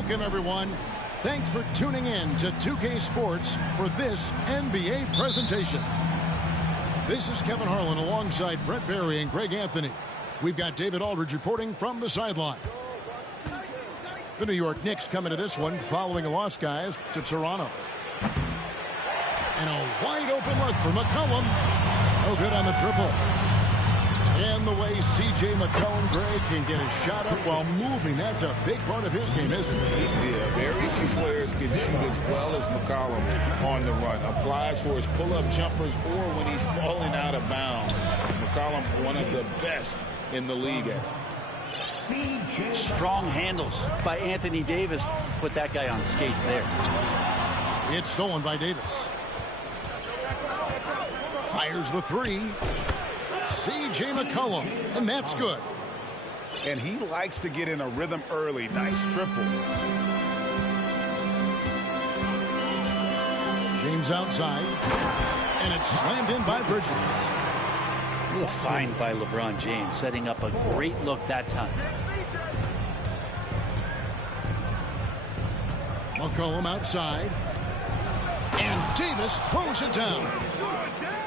Welcome, everyone. Thanks for tuning in to 2K Sports for this NBA presentation. This is Kevin Harlan alongside Brent Barry and Greg Anthony. We've got David Aldridge reporting from the sideline. The New York Knicks come into this one following a loss, guys, to Toronto. And a wide open look for McCollum. No good on the triple. And the way C.J. McCollum, Greg, can get his shot up while moving, that's a big part of his game, isn't it? Yeah, very few players can shoot as well as McCollum on the run. Applies for his pull-up jumpers or when he's falling out of bounds. McCollum, one of the best in the league at it. Strong handles by Anthony Davis. Put that guy on skates there. It's stolen by Davis. Fires the three. C.J. McCollum, and that's good. And he likes to get in a rhythm early. Nice triple. James outside, and it's slammed in by Bridges. Real fine by LeBron James, setting up a great look that time. McCollum outside, and Davis throws it down.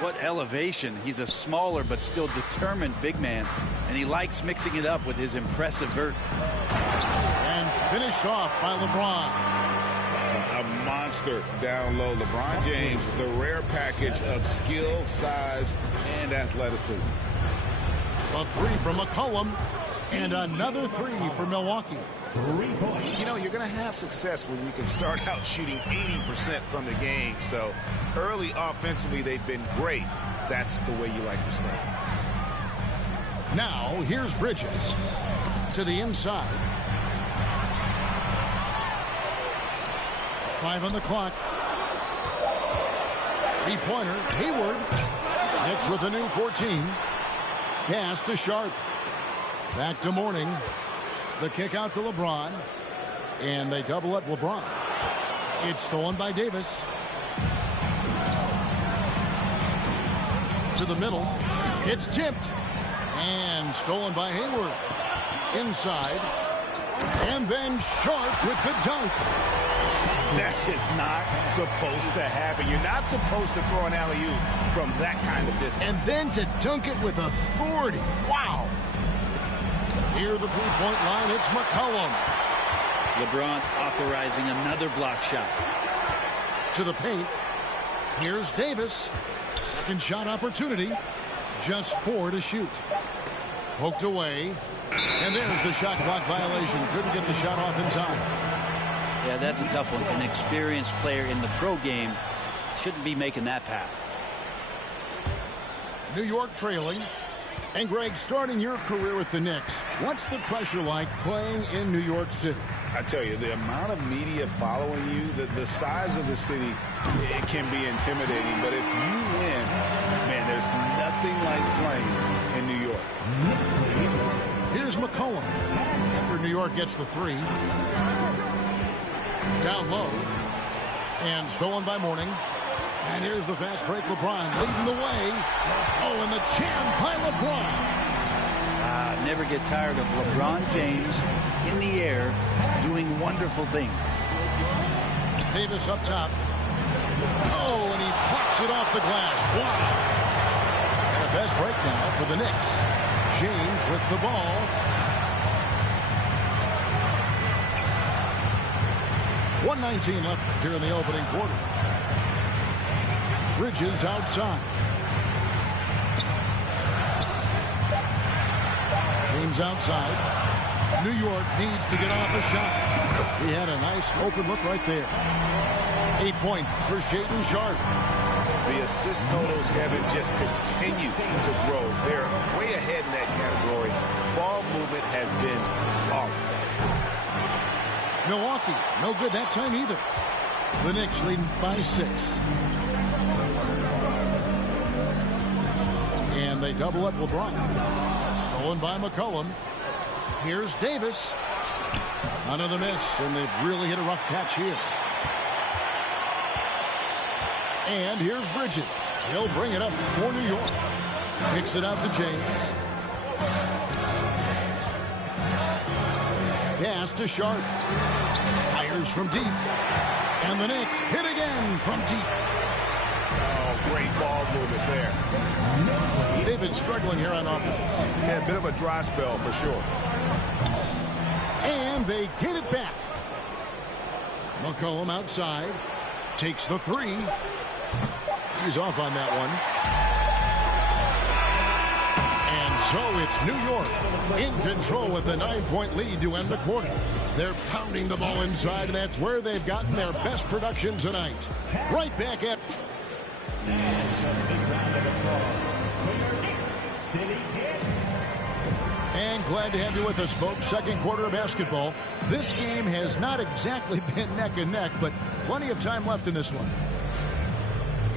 What elevation. He's a smaller but still determined big man, and he likes mixing it up with his impressive vert. And finished off by LeBron. A monster down low. LeBron James, the rare package of skill, size, and athleticism. A three from McCollum, and another three for Milwaukee. 3 points. You know, you're going to have success when you can start out shooting 80% from the game. So early offensively, they've been great. That's the way you like to start. Now, here's Bridges to the inside. 5 on the clock. Three-pointer, Hayward. Knicks with a new 14. Pass to Sharp. Back to Mourning. The kick out to LeBron. And they double up LeBron. It's stolen by Davis. To the middle. It's tipped. And stolen by Hayward. Inside. And then Sharp with the dunk. That is not supposed to happen. You're not supposed to throw an alley-oop from that kind of distance. And then to dunk it with authority. Wow. Near the three-point line, it's McCollum. LeBron authorizing another block shot. To the paint. Here's Davis. Second shot opportunity. Just 4 to shoot. Poked away. And there's the shot clock violation. Couldn't get the shot off in time. Yeah, that's a tough one. An experienced player in the pro game shouldn't be making that pass. New York trailing. And Greg, starting your career with the Knicks, what's the pressure like playing in New York City? I tell you, the amount of media following you, the size of the city, it can be intimidating. But if you win, man, there's nothing like playing in New York. Here's McCollum. After New York gets the three. Down low. And stolen by Mourning. And here's the fast break. LeBron leading the way. Oh, and the jam by LeBron. Never get tired of LeBron James in the air doing wonderful things. Davis up top. Oh, and he plucks it off the glass. Wow. And a fast break now for the Knicks. James with the ball. .119 left here in the opening quarter. Bridges outside. James outside. New York needs to get off a shot. He had a nice open look right there. 8 points for Shaedon Sharpe. The assist totals, Kevin, just continue to grow. They're way ahead in that category. Ball movement has been flawless. Milwaukee, no good that time either. The Knicks leading by 6. And they double up LeBron. Stolen by McCollum. Here's Davis. Another miss, and they've really hit a rough patch here. And here's Bridges. He'll bring it up for New York. Kicks it out to James. Pass to Sharp. Fires from deep. And the Knicks hit again from deep. Oh, great ball movement there. They've been struggling here on offense. Yeah, a bit of a dry spell for sure. And they get it back. McCollum outside. Takes the three. He's off on that one. And so it's New York in control with a 9-point lead to end the quarter. They're pounding the ball inside, and that's where they've gotten their best production tonight. Right back at... And glad to have you with us, folks. Second quarter of basketball. This game has not exactly been neck and neck, but plenty of time left in this one.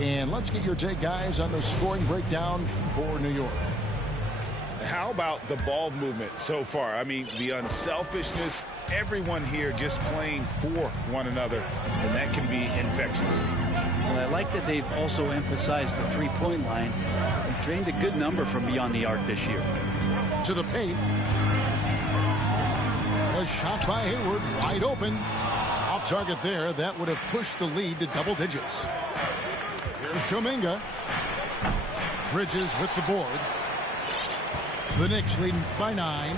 And let's get your take, guys, on the scoring breakdown for New York. How about the ball movement so far? I mean, the unselfishness, everyone here just playing for one another, and that can be infectious. Well, I like that they've also emphasized the three-point line and drained a good number from beyond the arc this year. To the paint. A shot by Hayward, wide open. Off target there. That would have pushed the lead to double digits. Here's Kuminga. Bridges with the board. The Knicks leading by 9.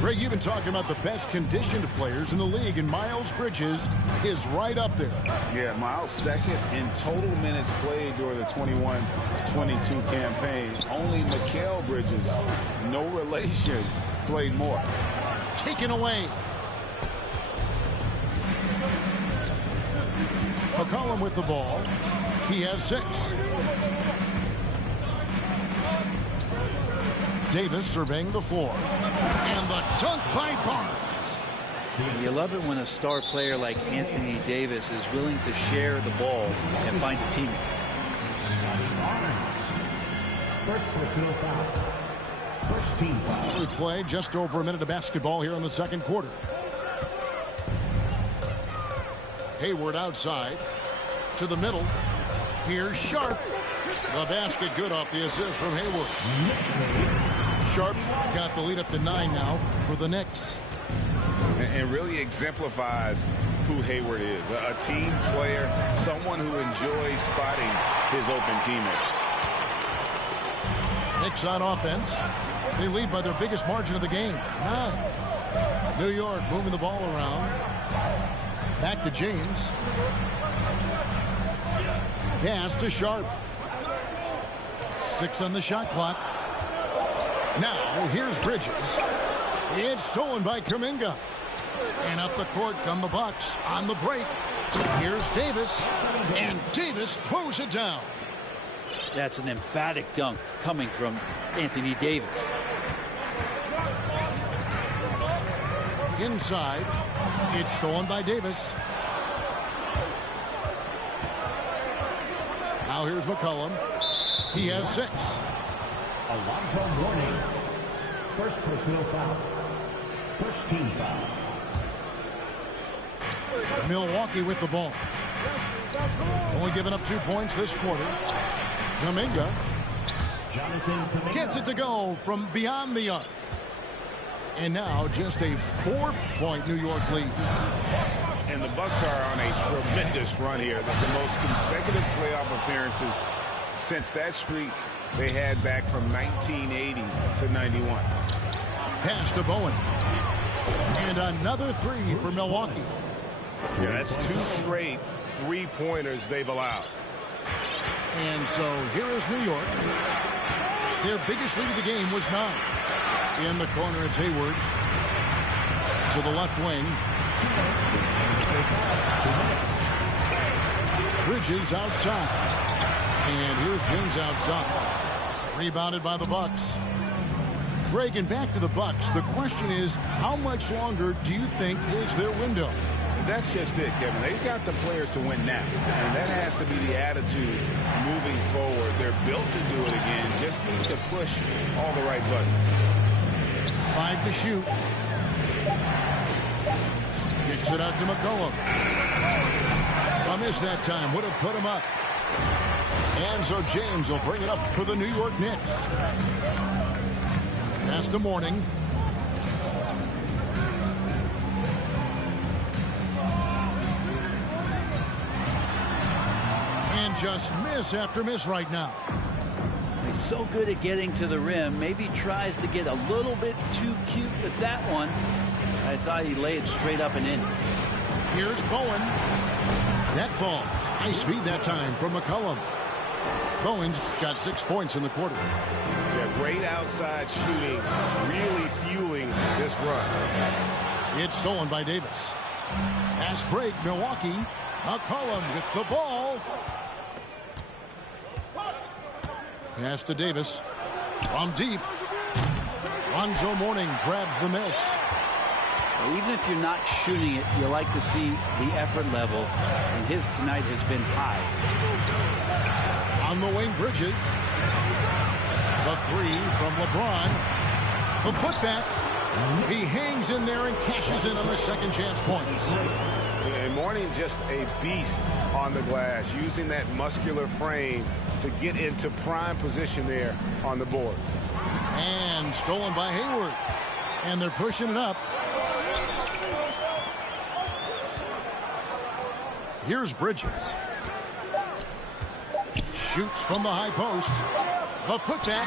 Greg, you've been talking about the best conditioned players in the league, and Miles Bridges is right up there. Yeah, Miles second in total minutes played during the 21-22 campaign. Only Mikal Bridges, no relation, played more. Taken away. McCollum with the ball. He has 6. Davis surveying the floor. And the dunk by Barnes. You love it when a star player like Anthony Davis is willing to share the ball and find a teammate. First personal foul. First team foul. We play just over a minute of basketball here in the second quarter. Hayward outside to the middle. Here's Sharp. The basket good off the assist from Hayward. Sharp's got the lead up to 9 now for the Knicks. And really exemplifies who Hayward is. A team player, someone who enjoys spotting his open teammates. Knicks on offense. They lead by their biggest margin of the game, 9. New York moving the ball around. Back to James. Pass to Sharp. 6 on the shot clock. Now, here's Bridges. It's stolen by Kuminga. And up the court come the Bucks on the break. Here's Davis. And Davis throws it down. That's an emphatic dunk coming from Anthony Davis. Inside. It's stolen by Davis. Now here's McCollum. He has 6. Alonzo Mourning. First personal foul. First team foul. Milwaukee with the ball. Only giving up 2 points this quarter. Kuminga Jonathan Kuminga gets it to go from beyond the arc. And now just a 4-point New York lead. And the Bucks are on a tremendous run here. The most consecutive playoff appearances since that streak they had back from 1980 to 91. Pass to Bowen. And another 3 for Milwaukee. Yeah, that's 2 straight three-pointers they've allowed. And so here is New York. Their biggest lead of the game was 9. In the corner, it's Hayward. To the left wing. Bridges outside. And here's James outside. Rebounded by the Bucks. Greg, and back to the Bucks. The question is, how much longer do you think is their window? That's just it, Kevin. They've got the players to win now. And that has to be the attitude moving forward. They're built to do it again. Just need to push all the right buttons. 5 to shoot. Kicks it out to McCollum. A miss that time. Would have put him up. And so James will bring it up for the New York Knicks. Pass to Mourning. And just miss after miss right now. He's so good at getting to the rim. Maybe tries to get a little bit too cute with that one. I thought he laid it straight up and in. Here's Bowen. That falls. Nice feed that time from McCollum. Bowen's got 6 points in the quarter. Yeah, great outside shooting, really fueling this run. It's stolen by Davis. Fast break, Milwaukee. McCollum with the ball. Pass to Davis. From deep. Lonzo Mourning grabs the miss. Even if you're not shooting it, you like to see the effort level, and his tonight has been high. On the wing, Bridges. The three from LeBron. The putback. He hangs in there and cashes in on the second chance points. And Mourning's just a beast on the glass, using that muscular frame to get into prime position there on the board. And stolen by Hayward. And they're pushing it up. Here's Bridges. Shoots from the high post. The putback.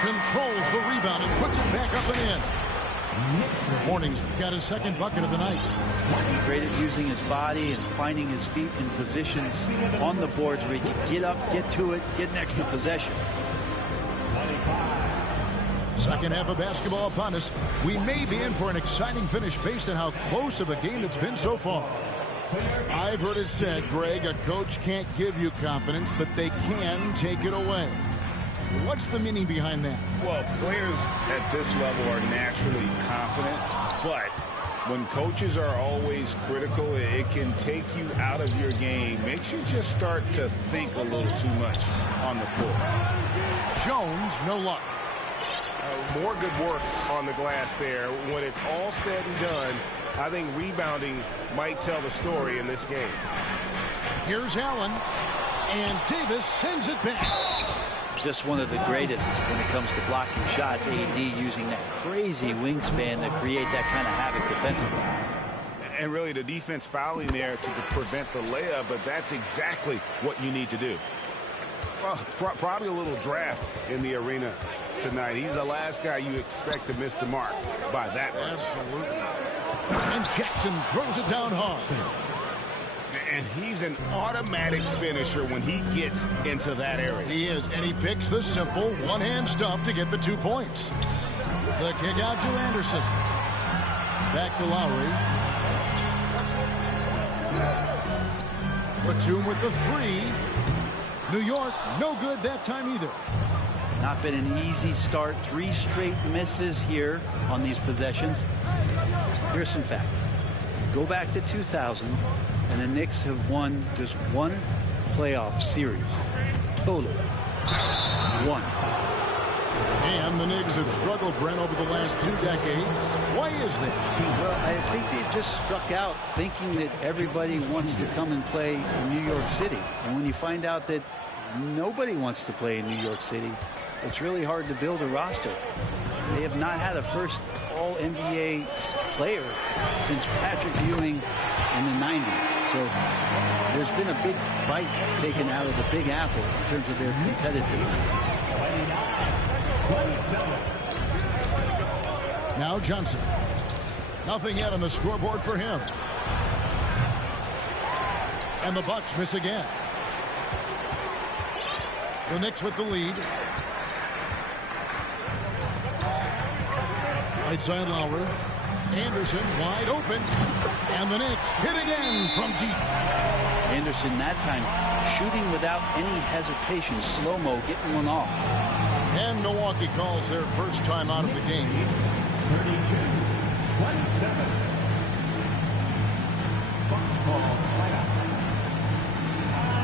Controls the rebound and puts it back up and in. Mourning's got his second bucket of the night. Great at using his body and finding his feet in positions on the boards where he can get up, get to it, get an extra possession. Second half of basketball upon us. We may be in for an exciting finish based on how close of a game it's been so far. I've heard it said, Greg, a coach can't give you confidence, but they can take it away. What's the meaning behind that? Well, players at this level are naturally confident, but when coaches are always critical, it can take you out of your game. Makes you just start to think a little too much on the floor. Jones, no luck. More good work on the glass there. When it's all said and done, I think rebounding might tell the story in this game. Here's Allen, and Davis sends it back. Just one of the greatest when it comes to blocking shots. AD using that crazy wingspan to create that kind of havoc defensively. And really the defense fouling there to prevent the layup, but that's exactly what you need to do. Well, probably a little draft in the arena tonight. He's the last guy you expect to miss the mark by that much. Absolutely. And Jackson throws it down hard. And he's an automatic finisher when he gets into that area. He is, and he picks the simple one-hand stuff to get the 2 points. The kick out to Anderson. Back to Lowry. Batum with the three. New York, no good that time either. Not been an easy start. 3 straight misses here on these possessions. Here's some facts. Go back to 2000, and the Knicks have won just 1 playoff series. Total. 1. And the Knicks have struggled, Brent, over the last 2 decades. Why is that? Well, I think they've just struck out thinking that everybody wants to come and play in New York City. And when you find out that nobody wants to play in New York City, it's really hard to build a roster. They have not had a first All-NBA player since Patrick Ewing in the 90s. So there's been a big bite taken out of the Big Apple in terms of their competitiveness. Now Johnson. Nothing yet on the scoreboard for him. And the Bucks miss again. The Knicks with the lead. Right side Lowry. Anderson wide open. And the Knicks hit again from deep. Anderson that time shooting without any hesitation. Slow-mo getting one off. And Milwaukee calls their first time out of the game. 32-27. Bucks ball timeout.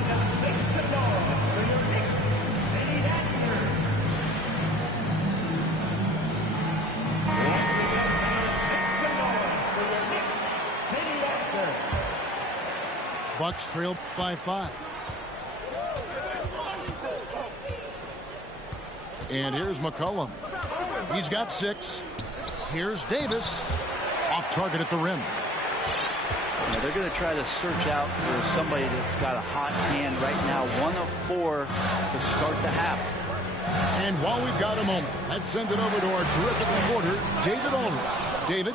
And fix the door for your Knicks City Dancer. Bucks trail by 5. And here's McCollum. He's got 6. Here's Davis. Off target at the rim. Now, they're going to try to search out for somebody that's got a hot hand right now. 1 of 4 to start the half. And while we've got a moment, let's send it over to our terrific reporter, David Aldridge. David?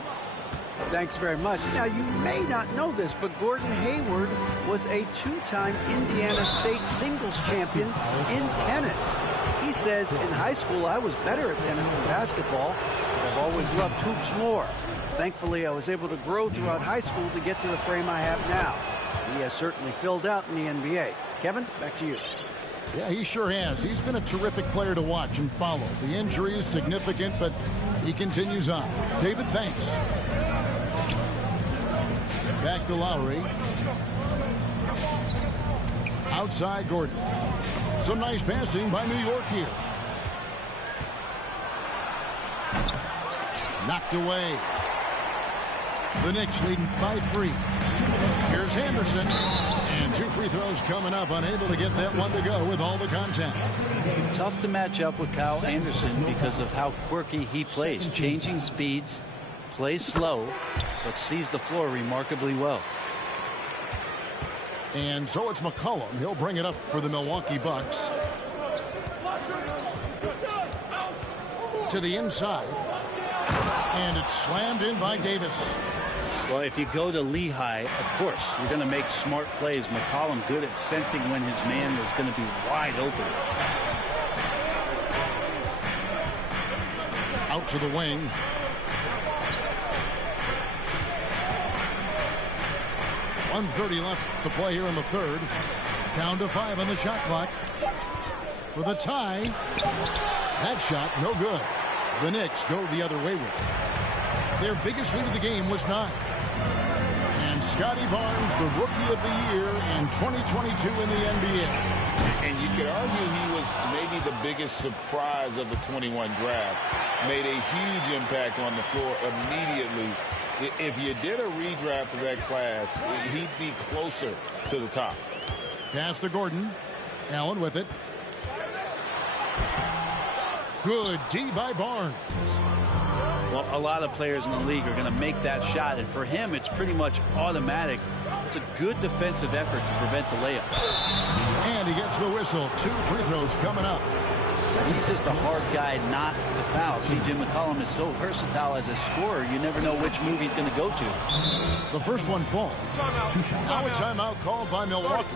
Thanks very much. Now, you may not know this, but Gordon Hayward was a 2-time Indiana State singles champion in tennis. He says, in high school, I was better at tennis than basketball, but I've always loved hoops more. Thankfully, I was able to grow throughout high school to get to the frame I have now. He has certainly filled out in the NBA. Kevin, back to you. Yeah, he sure has. He's been a terrific player to watch and follow. The injury is significant, but he continues on. David, thanks. Back to Lowry. Outside Gordon. Some nice passing by New York here. Knocked away. The Knicks leading by 3. Here's Henderson. And 2 free throws coming up. Unable to get that one to go with all the contact. Tough to match up with Kyle Anderson because of how quirky he plays. Changing speeds, plays slow, but sees the floor remarkably well. And so it's McCollum. He'll bring it up for the Milwaukee Bucks. To the inside. And it's slammed in by Davis. Well, if you go to Lehigh, of course, you're going to make smart plays. McCollum good at sensing when his man is going to be wide open. Out to the wing. .130 left to play here in the third. Down to 5 on the shot clock. For the tie. That shot, no good. The Knicks go the other way with it. Their biggest lead of the game was 9. And Scotty Barnes, the Rookie of the Year in 2022 in the NBA. And you could argue he was maybe the biggest surprise of the 21 draft. Made a huge impact on the floor immediately. If you did a redraft of that class, he'd be closer to the top. Pass to Gordon. Allen with it. Good D by Barnes. Well, a lot of players in the league are going to make that shot, and for him, it's pretty much automatic. It's a good defensive effort to prevent the layup. And he gets the whistle. 2 free throws coming up. He's just a hard guy not to foul. C.J. McCollum is so versatile as a scorer, you never know which move he's going to go to. The first one falls. Now a timeout called by Milwaukee.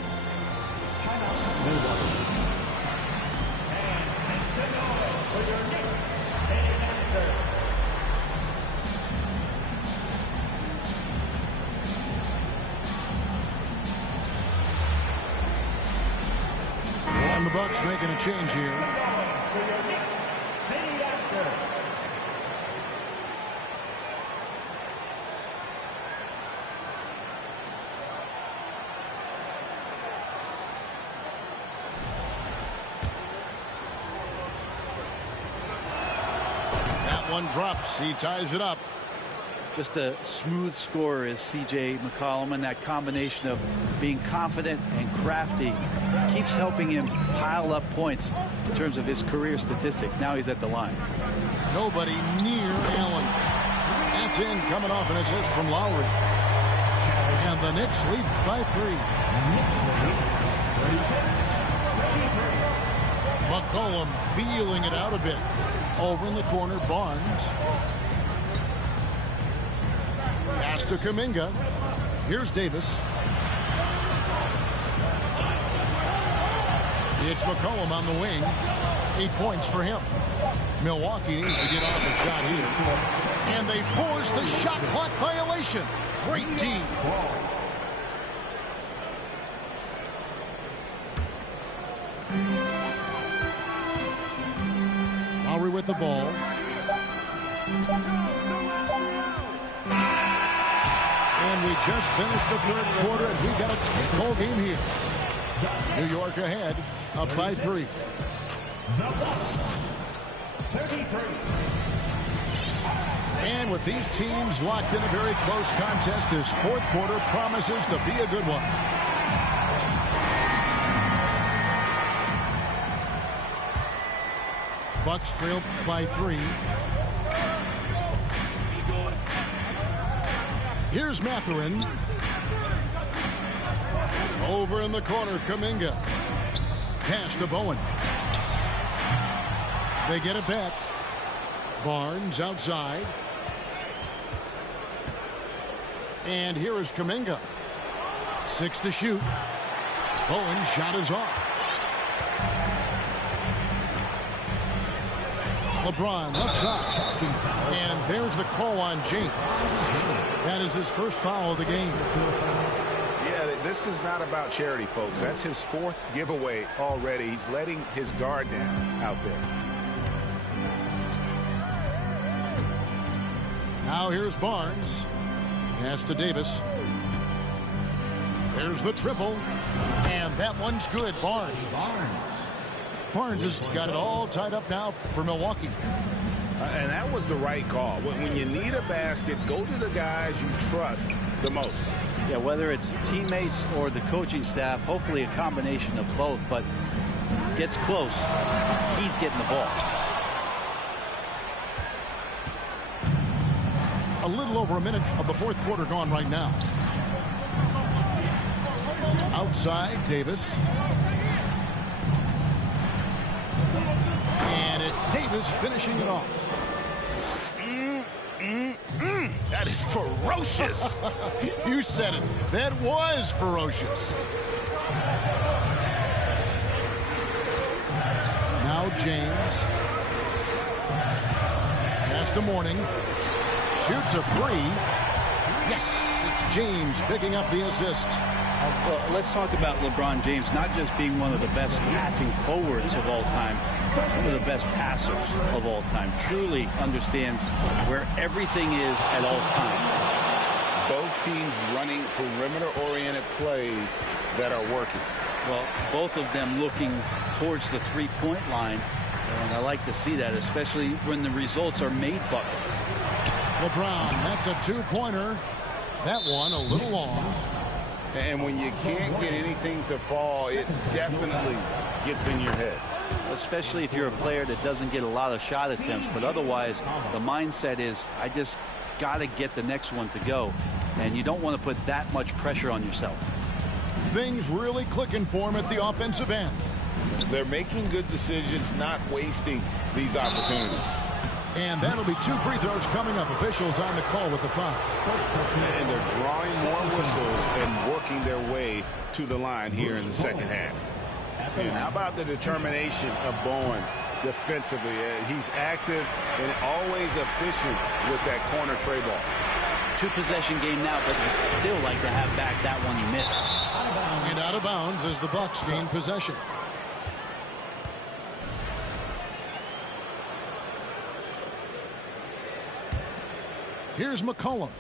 And the Bucks making a change here. That one drops. He ties it up. Just a smooth scorer is C.J. McCollum, and that combination of being confident and crafty keeps helping him pile up points in terms of his career statistics. Now he's at the line. Nobody near Allen. That's in, coming off an assist from Lowry. And the Knicks lead by 3. McCollum feeling it out a bit. Over in the corner, Barnes. Pass to Kuminga. Here's Davis. It's McCollum on the wing. 8 points for him. Milwaukee needs to get off a shot here. And they force the shot clock violation. Great team. Lowry with the ball. And we just finished the third quarter, and we've got a tight ball game here. New York ahead, up by 3. And with these teams locked in a very close contest, this fourth quarter promises to be a good one. Bucks trail by 3. Here's Mathurin. Over in the corner, Kuminga. Pass to Bowen. They get it back. Barnes outside. And here is Kuminga. 6 to shoot. Bowen's shot is off. LeBron left side. And there's the call on James. That is his first foul of the game. Yeah, this is not about charity, folks. That's his 4th giveaway already. He's letting his guard down out there. Now here's Barnes. Pass to Davis. There's the triple. And that one's good. Barnes has got it all tied up now for Milwaukee. And that was the right call. When you need a basket, go to the guys you trust the most. Yeah, whether it's teammates or the coaching staff, hopefully a combination of both, but gets close, he's getting the ball. A little over a minute of the 4th quarter gone right now. Outside, Davis. And it's Davis finishing it off. That is ferocious. You said it. That was ferocious. Now James. Pass to Mourning. Shoots a 3. Yes, it's James picking up the assist. Well, let's talk about LeBron James not just being one of the best passing forwards of all time, one of the best passers of all time. Truly understands where everything is at all times. Both teams running perimeter-oriented plays that are working. Well, both of them looking towards the three-point line, and I like to see that, especially when the results are made buckets. LeBron, that's a 2-pointer. That one a little long. And when you can't get anything to fall, it definitely gets in your head. Especially if you're a player that doesn't get a lot of shot attempts, but otherwise the mindset is, I just got to get the next one to go, and you don't want to put that much pressure on yourself. Things really clicking for him at the offensive end. They're making good decisions, not wasting these opportunities. And that'll be 2 free throws coming up. Officials on the call with the foul. And they're drawing more whistles and working their way to the line here in the second half. And how about the determination of Bowen defensively? He's active and always efficient with that corner tray ball. 2-possession game now, but I'd still like to have back that one he missed. And out of bounds as the Bucks gain possession. Here's McCollum.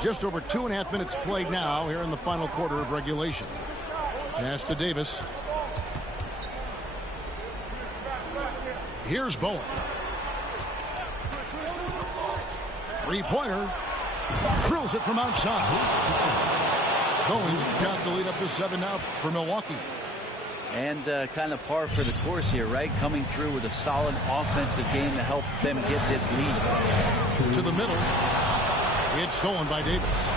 Just over 2.5 minutes played now here in the final quarter of regulation. Pass to Davis. Here's Bowen. 3-pointer. Drills it from outside. Bowen's got the lead up to 7 now for Milwaukee. And kind of par for the course here, right? Coming through with a solid offensive game to help them get this lead. To the middle. It's stolen by Davis.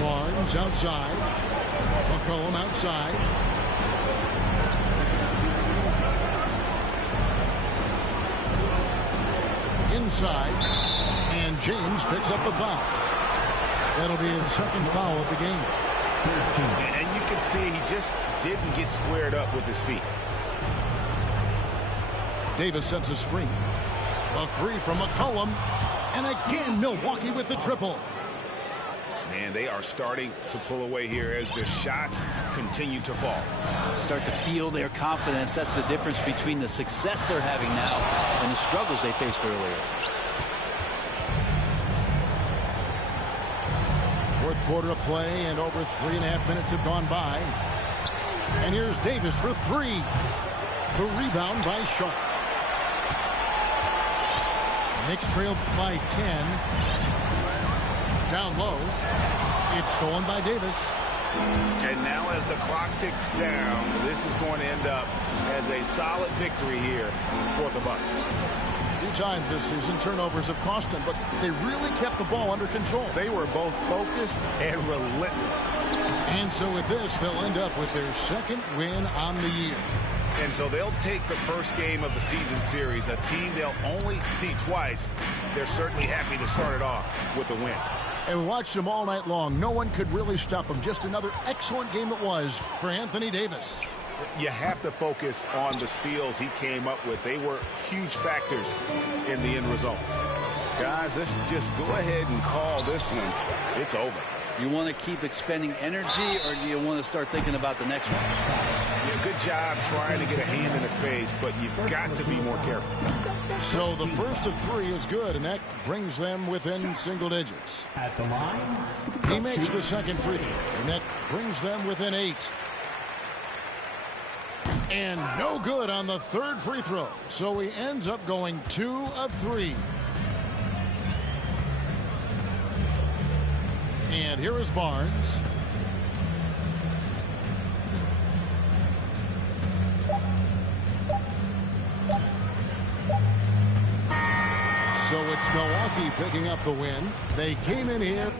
Barnes outside. McCollum outside. Inside. And James picks up the foul. That'll be his second foul of the game. And you can see he just didn't get squared up with his feet. Davis sets a screen. A 3 from McCollum. And again, Milwaukee with the triple. Man, they are starting to pull away here as the shots continue to fall. Start to feel their confidence. That's the difference between the success they're having now and the struggles they faced earlier. Fourth quarter of play, and over 3.5 minutes have gone by. And here's Davis for 3. The rebound by Sharp. Knicks trail by 10. Down low. It's stolen by Davis. And now as the clock ticks down, this is going to end up as a solid victory here for the Bucks. A few times this season, turnovers have cost them, but they really kept the ball under control. They were both focused and relentless. And so with this, they'll end up with their second win on the year. And so they'll take the first game of the season series, a team they'll only see twice. They're certainly happy to start it off with a win. And we watched them all night long. No one could really stop them. Just another excellent game it was for Anthony Davis. You have to focus on the steals he came up with. They were huge factors in the end result. Guys, let's just go ahead and call this one. It's over. You want to keep expending energy, or do you want to start thinking about the next one? Yeah, good job trying to get a hand in the face, but you've got to be more careful. So the first of three is good, and that brings them within single digits. At the line. He makes the second free throw, and that brings them within 8. And no good on the third free throw. So he ends up going 2 of 3. And here is Barnes. So it's Milwaukee picking up the win. They came in here